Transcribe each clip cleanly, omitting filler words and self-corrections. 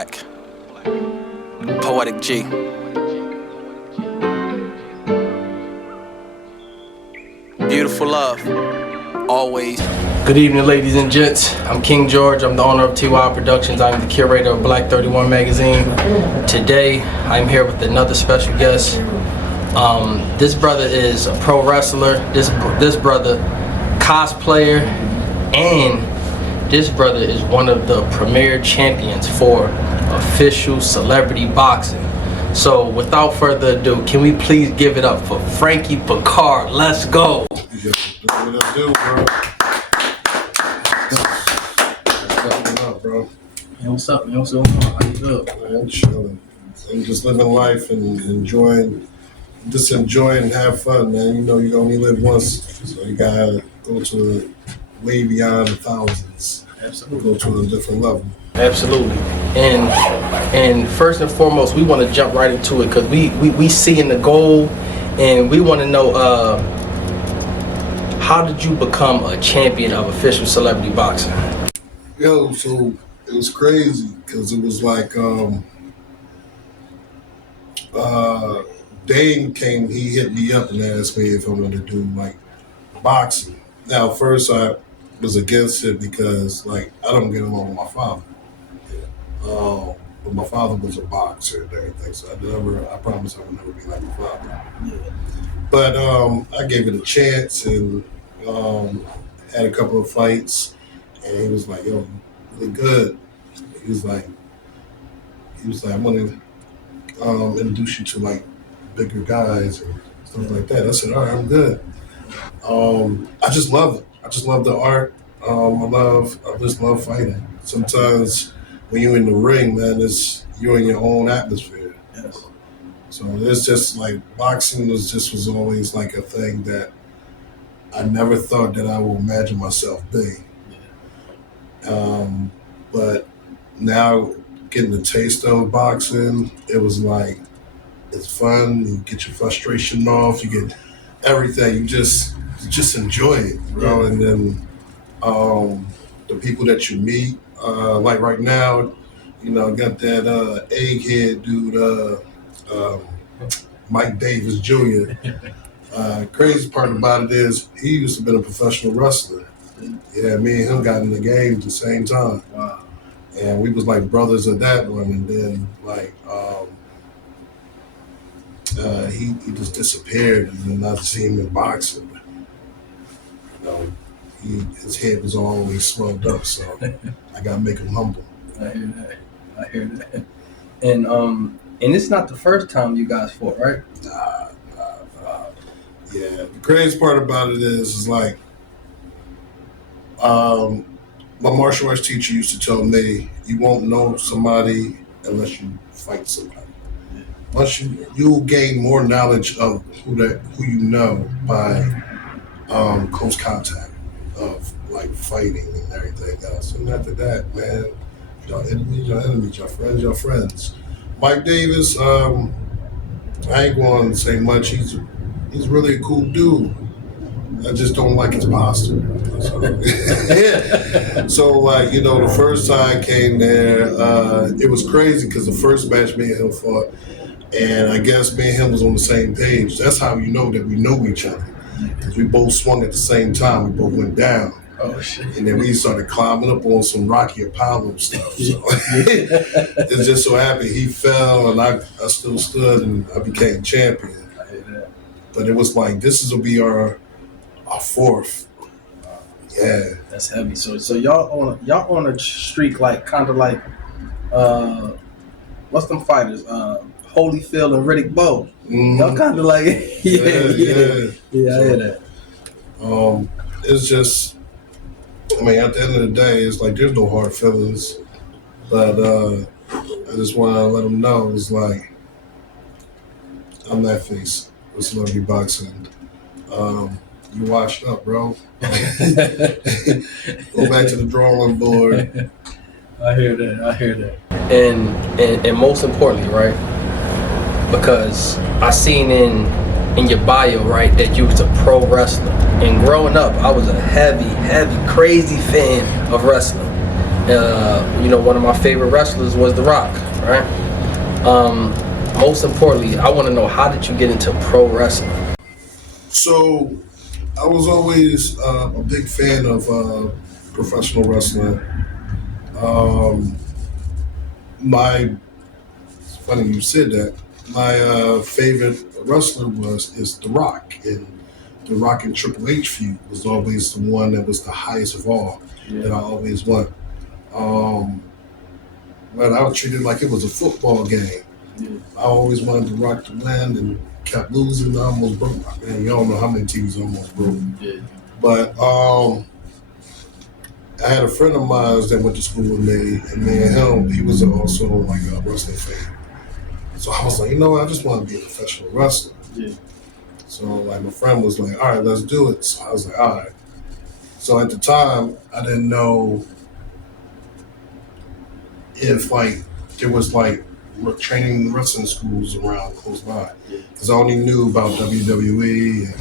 B.L.A.C.K, Poetic G. Beautiful love, always. Good evening, ladies and gents. I'm King George. I'm the owner of T.Y.I Productions. I'm the curator of Black 31 magazine. Today, I'm here with another special guest. This brother is a pro wrestler. This brother cosplayer, and this brother is one of the premier champions for official celebrity boxing. So, without further ado, can we please give it up for Frankie Picard? Let's go. What I do, bro? What's up, bro? Hey, what's up, man? What's up? How you doing? Man, chilling. I'm just living life and enjoying and have fun, man. You know, you only live once, so you gotta go to way beyond the thousands. Absolutely. Go to a different level. Absolutely. And first and foremost, we want to jump right into it because we seeing the goal, and we want to know how did you become a champion of official celebrity boxing? Yo, so it was crazy because it was like Dane came, he hit me up and asked me if I wanted to do like boxing. Now, first I was against it because like I don't get along with my father. But my father was a boxer and everything, so I promise I would never be like my father. Yeah. But I gave it a chance and had a couple of fights, and he was like, "Yo, really good." He was like, "I'm gonna introduce you to like bigger guys and stuff like that." I said, "All right, I'm good." I just love it. I just love the art. I just love fighting. Sometimes when you're in the ring, man, you're in your own atmosphere. Yes. So it's just like boxing was always like a thing that I never thought that I would imagine myself being. But now getting the taste of boxing, it was like it's fun. You get your frustration off. You get everything. You just enjoy it, bro. Yeah. And then the people that you meet, like right now, you know, I got that egghead dude, Mike Davis Jr. Crazy part about it is he used to be a professional wrestler. Yeah, me and him got in the game at the same time. Wow. And we was like brothers at that one, and then like he just disappeared, and then I see him in boxing. You know, his head was always swelled up, so I gotta make him humble. I hear that. And it's not the first time you guys fought, right? Nah. Yeah, the crazy part about it is like my martial arts teacher used to tell me, you won't know somebody unless you fight somebody. Once you'll gain more knowledge of who you know by close contact of like fighting and everything else. And after that, man, your enemies, your friends, your friends. Mike Davis, I ain't going to say much. He's really a cool dude. I just don't like his posture. So like, you know, the first time I came there, it was crazy because the first match me and him fought, and I guess me and him was on the same page. That's how you know that we know each other. Because we both swung at the same time. We both went down. Oh, shit. And then we started climbing up on some Rocky Apollo stuff. So it just so happened he fell and I still stood and I became champion. I hear that. But it was like, will be our fourth. Yeah. That's heavy. So y'all on a streak like kind of like what's them fighters? Holyfield and Riddick Bowe. Mm-hmm. Y'all kind of like yeah. I hear that. It's just, I mean, at the end of the day, it's like there's no hard feelings, but I just want to let them know it's like I'm that face with celebrity boxing. You washed up, bro. Go back to the drawing board. I hear that. And most importantly, right? Because I seen in your bio, right, that you was a pro wrestler. And growing up, I was a heavy, crazy fan of wrestling. One of my favorite wrestlers was The Rock, right? Most importantly, I want to know, how did you get into pro wrestling? So I was always a big fan of professional wrestling. Um, my It's funny you said that. My favorite wrestler is The Rock, and The Rock and Triple H feud was always the one that was the highest of all that I always want. Um, but I was treated like it was a football game. I always wanted The Rock to win and kept losing. I almost broke. Man, you don't know how many TVs I almost broke. But I had a friend of mine that went to school with me, and me and him, he was also like a wrestling fan. So I was like, I just want to be a professional wrestler. So like my friend was like, all right, let's do it. So I was like, all right. So at the time, I didn't know if like there was like training wrestling schools around close by, because I only knew about WWE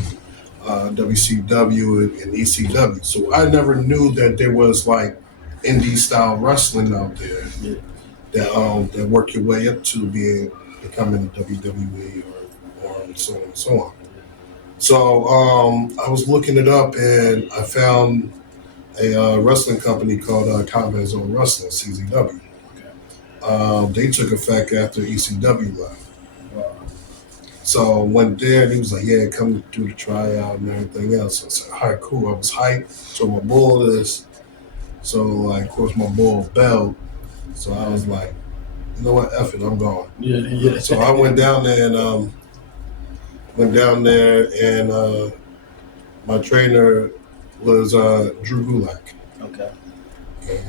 and WCW and ECW. So I never knew that there was like indie style wrestling out there that work your way up to becoming a WWE or so on and so on. So I was looking it up, and I found a wrestling company called Combat Zone Wrestling, CZW. They took effect after ECW left. So I went there, and he was like, yeah, come do the tryout and everything else. So I said, all right, cool. I was hyped. So my bull is, so like, of course, my bull belt. So I was like, you know what, F it, I'm going. So I went down there and my trainer was Drew Gulak. Okay.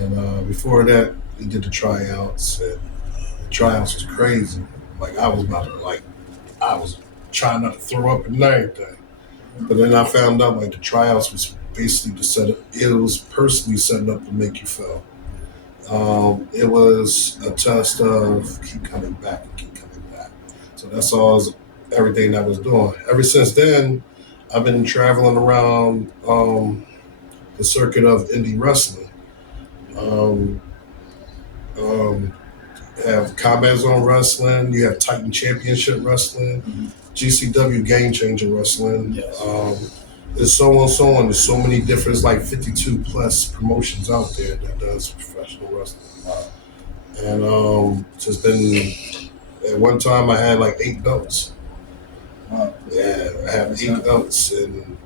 And before that, we did the tryouts, and the tryouts was crazy. Like I was trying not to throw up and everything. But then I found out like the tryouts was basically it was personally setting up to make you fail. It was a test of keep coming back and keep coming back. So that's everything I was doing. Ever since then, I've been traveling around the circuit of indie wrestling. Um, um, have Combat Zone Wrestling, you have Titan Championship Wrestling, GCW Game Changer Wrestling. There's so on. There's so many different, it's like 52 plus promotions out there that does professional wrestling. And it's been, at one time I had like 8 belts. Yeah, I have 8 belts and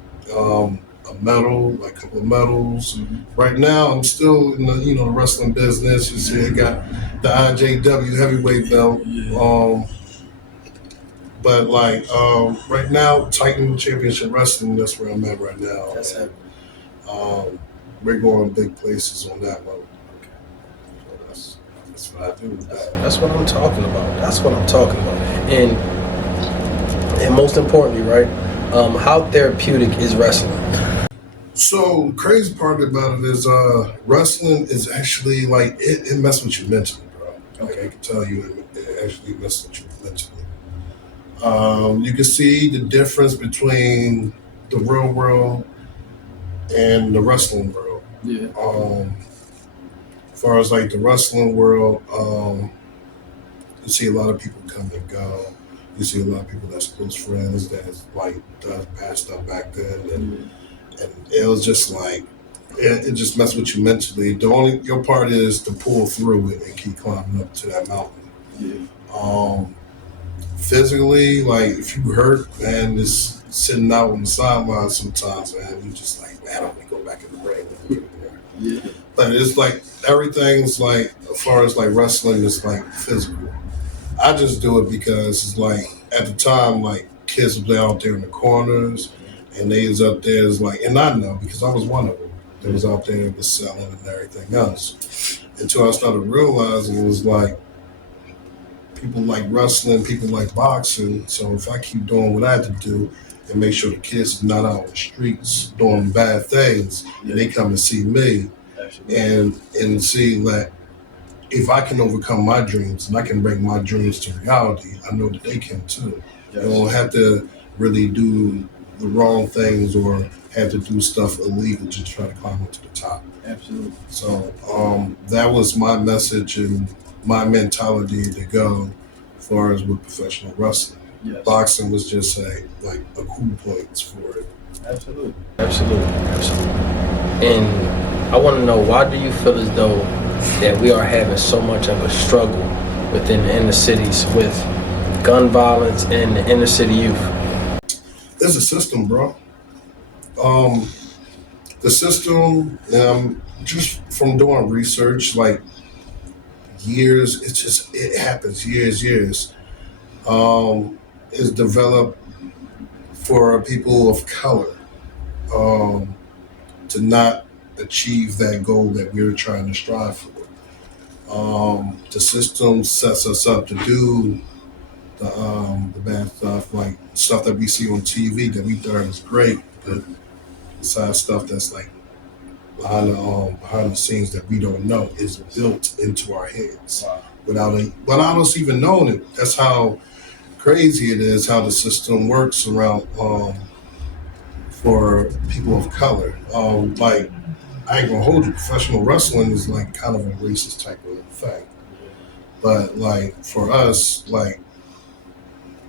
a medal, like a couple of medals. Right now, I'm still in the wrestling business. You see, I got the IJW heavyweight belt. But like right now, Titan Championship Wrestling, that's where I'm at right now. That's it. We're going big places on that one. So that's what I do with that. That's what I'm talking about. And most importantly, right? How therapeutic is wrestling? So the crazy part about it is wrestling is actually like it messes with you mentally, bro. Like I can tell you, it actually messes with you mentally. You can see the difference between the real world and the wrestling world. As far as like the wrestling world, you see a lot of people come and go. You see a lot of people that's close friends that passed up back then, and it was just like it just messed with you mentally. Your part is to pull through it and keep climbing up to that mountain. Physically, like if you hurt, man, just sitting out on the sidelines sometimes, man, you just like, man, I want to go back in the ring. But it's like everything's like, as far as like wrestling, is like physical. I just do it because it's like at the time, like kids were out there in the corners, and they was up there. It's like, and I know because I was one of them. That was out there that was selling and everything else. Until I started realizing it was like, people like wrestling, people like boxing. So if I keep doing what I have to do and make sure the kids are not out on the streets doing bad things, and they come and see me and see that if I can overcome my dreams and I can bring my dreams to reality, I know that they can too. You don't have to really do the wrong things or had to do stuff illegal to try to climb up to the top. Absolutely. So that was my message and my mentality to go as far as with professional wrestling. Yes. Boxing was just like a cool points for it. Absolutely. Absolutely. Absolutely. And I want to know, why do you feel as though that we are having so much of a struggle within the inner cities with gun violence and the inner city youth? There's a system, bro. The system, just from doing research, like years, it happens years. Is developed for people of color to not achieve that goal that we're trying to strive for. The system sets us up to do the bad stuff, like stuff that we see on TV that we thought is great, but besides stuff that's like behind the scenes that we don't know is built into our heads. Wow. Without us even knowing it. That's how crazy it is how the system works around for people of color. Like, I ain't gonna hold you. Professional wrestling is like kind of a racist type of thing, but like for us, like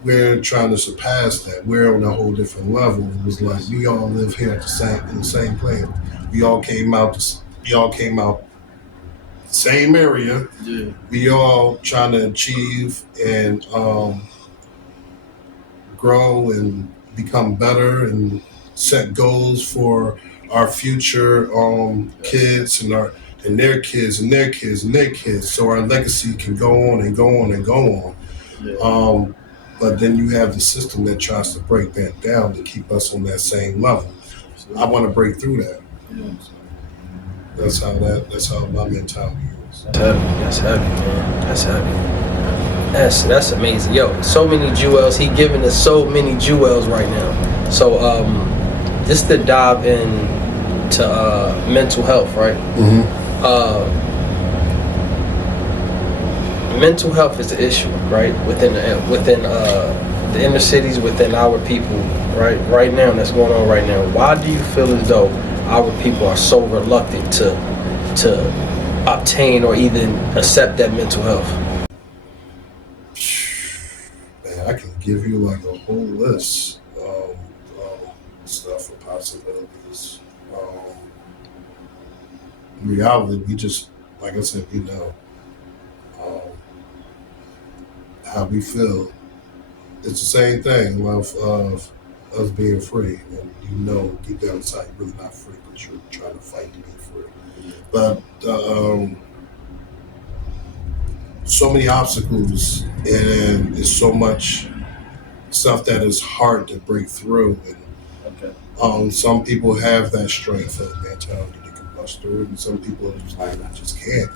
we're trying to surpass that. We're on a whole different level. It was like we all live here at in the same place. We all came out. Same area. Yeah. We all trying to achieve and grow and become better and set goals for our future kids and their kids and their kids and their kids, so our legacy can go on and go on and go on. Yeah. But then you have the system that tries to break that down to keep us on that same level. I want to break through that. Yeah. That's how my mentality is. That's heavy, man. That's heavy. That's amazing. Yo, so many jewels. He giving us so many jewels right now. So just to dive into mental health, right? Mm-hmm. Mental health is the issue, right? Within the inner cities, within our people, right now, that's going on right now. Why do you feel as though our people are so reluctant to obtain or even accept that mental health? Man, I can give you like a whole list of stuff or possibilities. In reality, we just, like I said, we know how we feel. It's the same thing of us being free, and you know deep down inside you're really not free, but you're trying to fight to be free. But so many obstacles, and there's so much stuff that is hard to break through. And some people have that strength and mentality to can bust through it, and some people are just like, I just can't.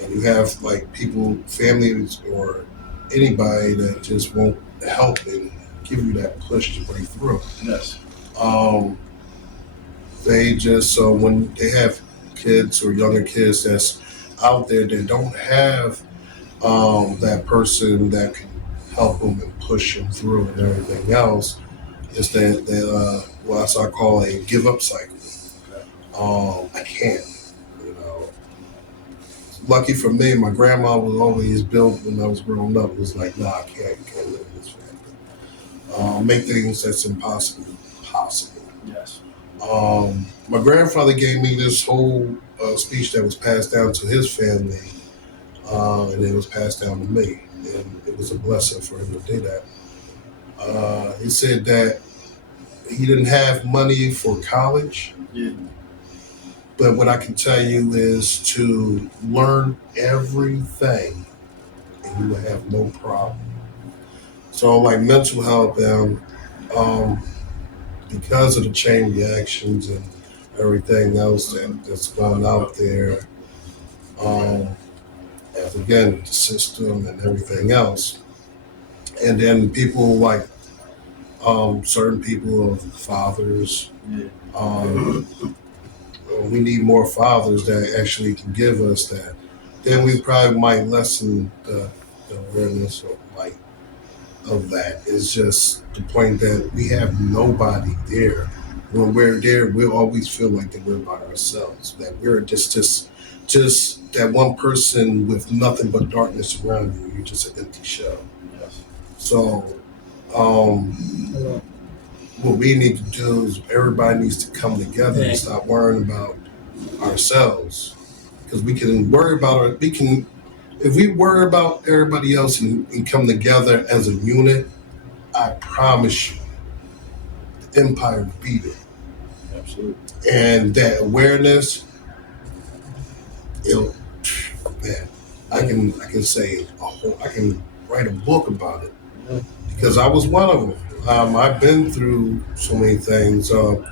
And you have like people, families, or anybody that just won't help and give you that push to break through. Yes. They just, so when they have kids or younger kids that's out there that don't have that person that can help them and push them through and everything else, is that what I call a give up cycle. I can't, you know. Lucky for me, my grandma was always built when I was growing up. It was like, nah, I can't live in this family. Make things that's impossible possible. Yes. My grandfather gave me this whole speech that was passed down to his family, and it was passed down to me, and it was a blessing for him to do that. He said that he didn't have money for college. Yeah. But what I can tell you is to learn everything and you will have no problem. So like mental health, because of the chain reactions and everything else that's going out there, as again, the system and everything else. And then people like certain people of fathers, we need more fathers that actually can give us that. Then we probably might lessen the awareness, or might of that. It's just the point that we have nobody there. When we're there, we'll always feel like that we're by ourselves. That we're just that one person with nothing but darkness around you. You're just an empty shell. Yes. So, um, what we need to do is everybody needs to come together and stop worrying about ourselves, because we can worry about our. We can if we worry about everybody else and come together as a unit. I promise you, the empire will be there. Absolutely. And that awareness, it'll, man, I can say I can write a book about it, because I was one of them. I've been through so many things, and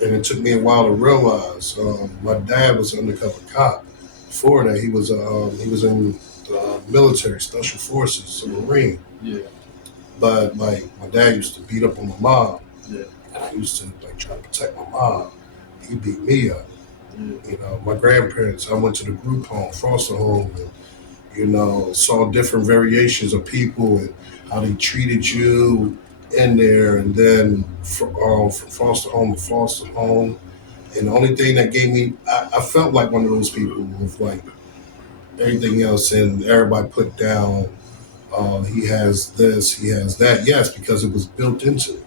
it took me a while to realize. My dad was an undercover cop. Before that, he was in the military, special forces, a Marine. Yeah. But like my dad used to beat up on my mom. Yeah. And I used to like try to protect my mom. He beat me up. Yeah. You know, my grandparents, I went to the group home, foster home, and, you know, saw different variations of people and how they treated you in there, and then from foster home to foster home. And the only thing that gave me, I felt like one of those people with like everything else and everybody put down. He has this, he has that. Yes, because it was built into it.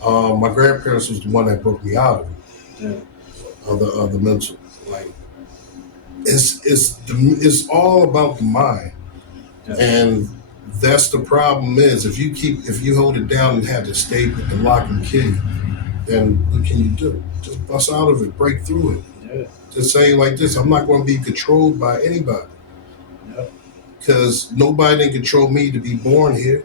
My grandparents was the one that broke me out of it. Yeah. Of the mental, like it's all about the mind, and that's the problem. Is if you hold it down and have to stay with the lock and key, then what can you do? Just bust out of it, break through it. Yeah. Just say like this: I'm not going to be controlled by anybody, because nobody can control me to be born here.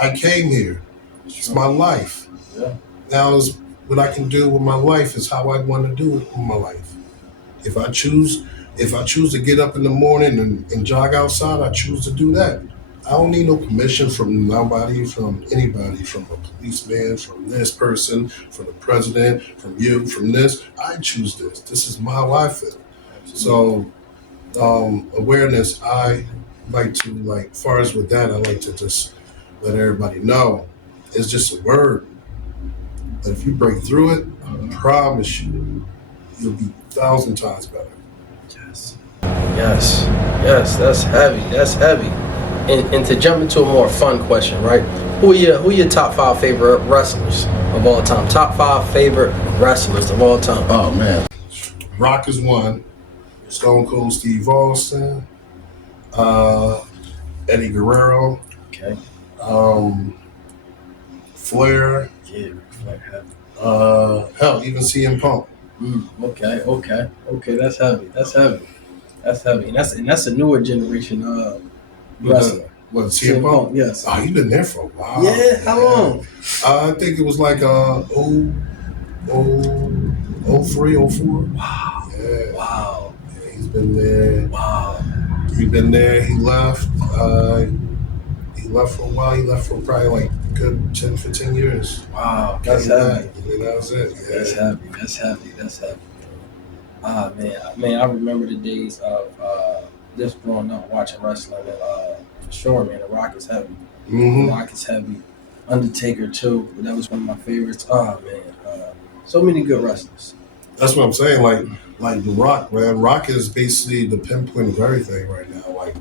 I came here. It's my life. Yeah. Now is what I can do with my life is how I want to do it with my life. If I choose to get up in the morning and jog outside, I choose to do that. I don't need no permission from nobody, from anybody, from a policeman, from this person, from the president, from you, from this. I choose this. This is my life. So awareness, I like to, like, far as with that, I like to just let everybody know it's just a word. But if you break through it, I promise you, you'll be 1,000 times better. Yes, that's heavy. That's heavy. And to jump into a more fun question, right? Who are your top 5 favorite wrestlers of all time? Top 5 favorite wrestlers of all time. Oh man, Rock is one. Stone Cold Steve Austin, Eddie Guerrero, Okay. Flair. Yeah, Flair. Hell, even CM Punk. Okay. That's heavy. And that's a newer generation wrestler. What, CM Punk? Yes. Oh, you've been there for a while. Yeah, how long? I think it was like 03, 04. Wow. Yeah. Wow. Yeah, he's been there. Wow. He's been there. He left. He left for a while. He left for probably like good 10, 15 years. Wow. That's heavy. And that was it. Yeah. That's heavy. Ah, man, I remember the days of just growing up watching wrestling. And, for sure, man, The Rock is heavy. Mm-hmm. The Rock is heavy. Undertaker too. That was one of my favorites. Oh man, so many good wrestlers. That's what I'm saying. Like The Rock, man. Rock is basically the pinpoint of everything right now. Like,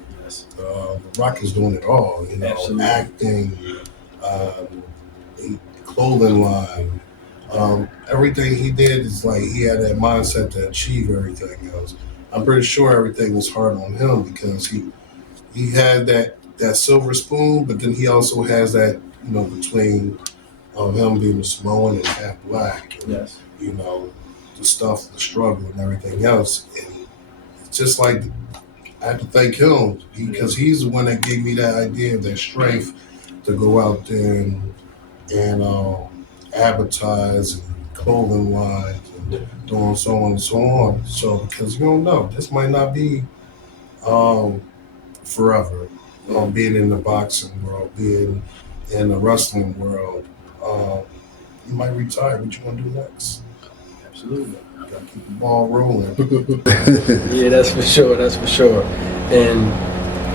The Rock is doing it all. You know, Absolutely. acting, clothing line. Everything he did is like he had that mindset to achieve everything else. I'm pretty sure everything was hard on him because he had that silver spoon, but then he also has that, you know, between him being a Samoan and half black. And, Yes. you know, the struggle and everything else. And it's just like I have to thank him because he's the one that gave me that idea, that strength to go out there and advertise and clothing lines and doing so on and so on. So because you don't know, this might not be forever. Being in the boxing world, being in the wrestling world, you might retire. What you want to do next? Absolutely. Got to keep the ball rolling. Yeah, that's for sure. And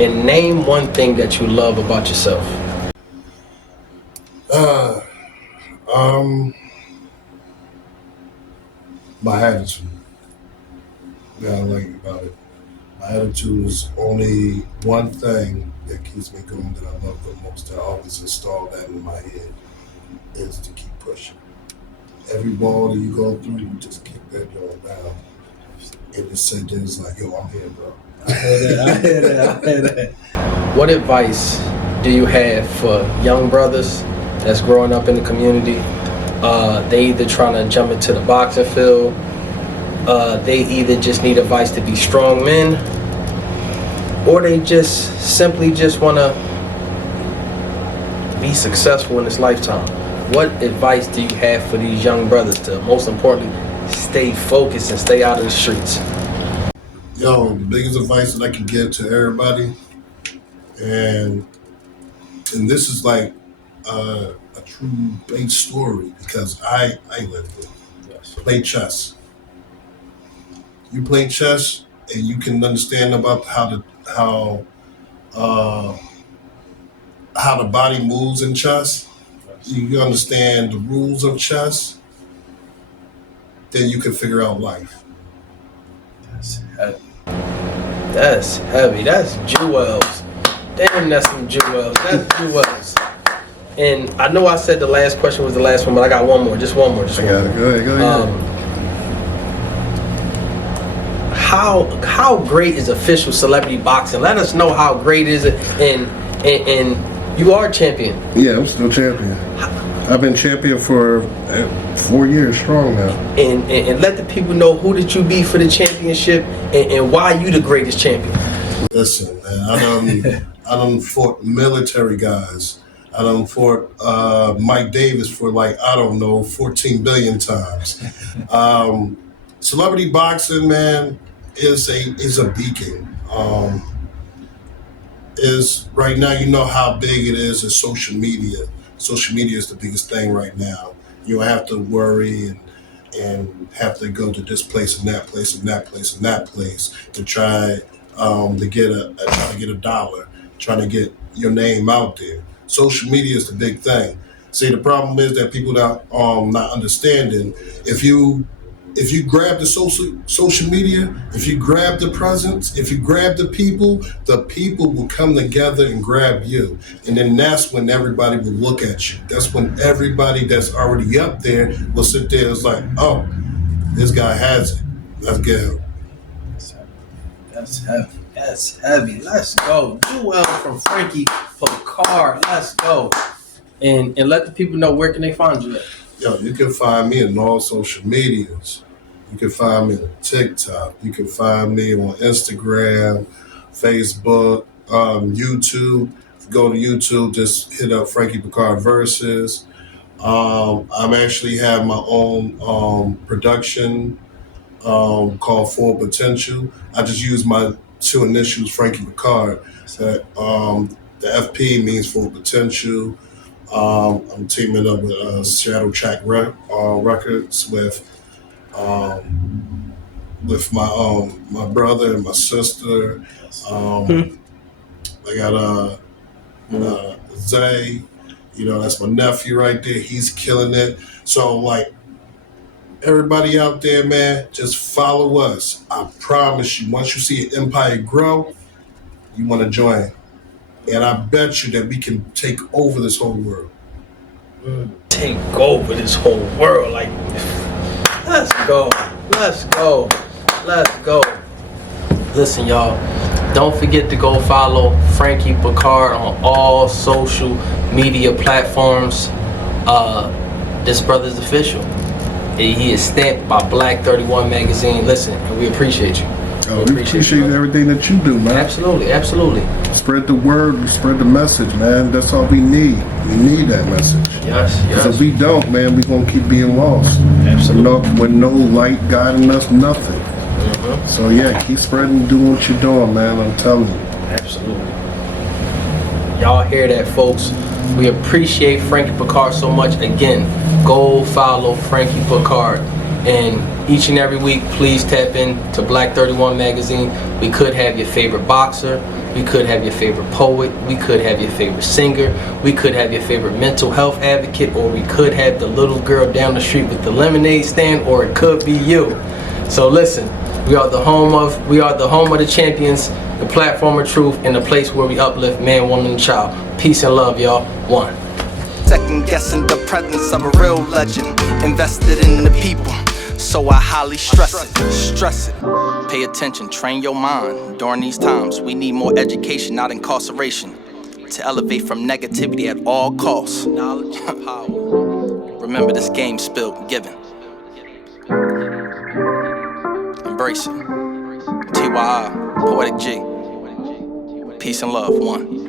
and name one thing that you love about yourself. My attitude. Yeah, I like about it. My attitude is only one thing that keeps me going that I love the most. I always install that in my head is to keep pushing. Every ball that you go through, you just kick that joint down. And just say things like, yo, I'm here, bro. I hear that. What advice do you have for young brothers that's growing up in the community? They either trying to jump into the boxing field, they either just need advice to be strong men, or they just simply just want to be successful in this lifetime. What advice do you have for these young brothers to, most importantly, stay focused and stay out of the streets? Yo, the biggest advice that I can give to everybody, and this is like a true based story because I lived it. Yes. Play chess. You play chess, and you can understand about how the body moves in chess. You understand the rules of chess. Then you can figure out life. That's heavy. That's heavy. That's jewels. Damn, that's some jewels. That's jewels. And I know I said the last question was the last one, but I got one more. Just one more. I got it. Go ahead. How great is official celebrity boxing? Let us know how great is it, and you are champion. Yeah, I'm still champion. I've been champion for 4 years strong now. And let the people know who did you beat for the championship and why you the greatest champion. Listen, man, I done fought military guys. I done fought Mike Davis for 14 billion times. Celebrity boxing, man, is a beacon. Is right now, you know how big it is in social media. Social media is the biggest thing right now. You don't have to worry and have to go to this place and that place and that place and that place to try to get a dollar, trying to get your name out there. Social media is the big thing. See, the problem is that people not understanding. If you grab the social media, if you grab the presence, if you grab the people will come together and grab you. And then that's when everybody will look at you. That's when everybody that's already up there will sit there and it's like, oh, this guy has it. Let's get him. That's heavy. That's heavy. Let's go. Do well from Frankie Picard. Let's go. And let the people know where can they find you at. Yo, you can find me in all social medias. You can find me on TikTok. You can find me on Instagram, Facebook, YouTube. If you go to YouTube, just hit up Frankie Picard Versus. I'm actually have my own production called Full Potential. I just use my two initials, Frankie Picard. The FP means Full Potential. I'm teaming up with Shadow Track Records with my brother and my sister. I got Zay, that's my nephew right there. He's killing it. So everybody out there, man, just follow us. I promise you, once you see an empire grow, you want to join. And I bet you that we can take over this whole world. Take over this whole world. Let's go. Let's go. Let's go. Listen, y'all. Don't forget to go follow Frankie Picard on all social media platforms. This brother's official. He is stamped by B.L.A.C.K 31 magazine. Listen, and we appreciate you. We appreciate everything that you do, man. Absolutely, absolutely. Spread the word, spread the message, man. That's all we need. We need that message. Yes. So if we don't, man, we're going to keep being lost. Absolutely. With no light guiding us, nothing. Mm-hmm. So yeah, keep spreading, doing what you're doing, man. I'm telling you. Absolutely. Y'all hear that, folks? We appreciate Frankie Picard so much. Again, go follow Frankie Picard. And each and every week, please tap in to Black 31 magazine. We could have your favorite boxer, we could have your favorite poet, we could have your favorite singer, we could have your favorite mental health advocate, or we could have the little girl down the street with the lemonade stand, or it could be you. So listen, we are the home of the champions, the platform of truth, and the place where we uplift man, woman, and child. Peace and love, y'all. One. Second guessing the presence of a real legend, invested in the people, so I highly stress it. Pay attention, train your mind. During these times, we need more education, not incarceration, to elevate from negativity at all costs. Knowledge and power. Remember, this game spilled given. Embrace it. T.Y.I, Poetic G. Peace and love. One.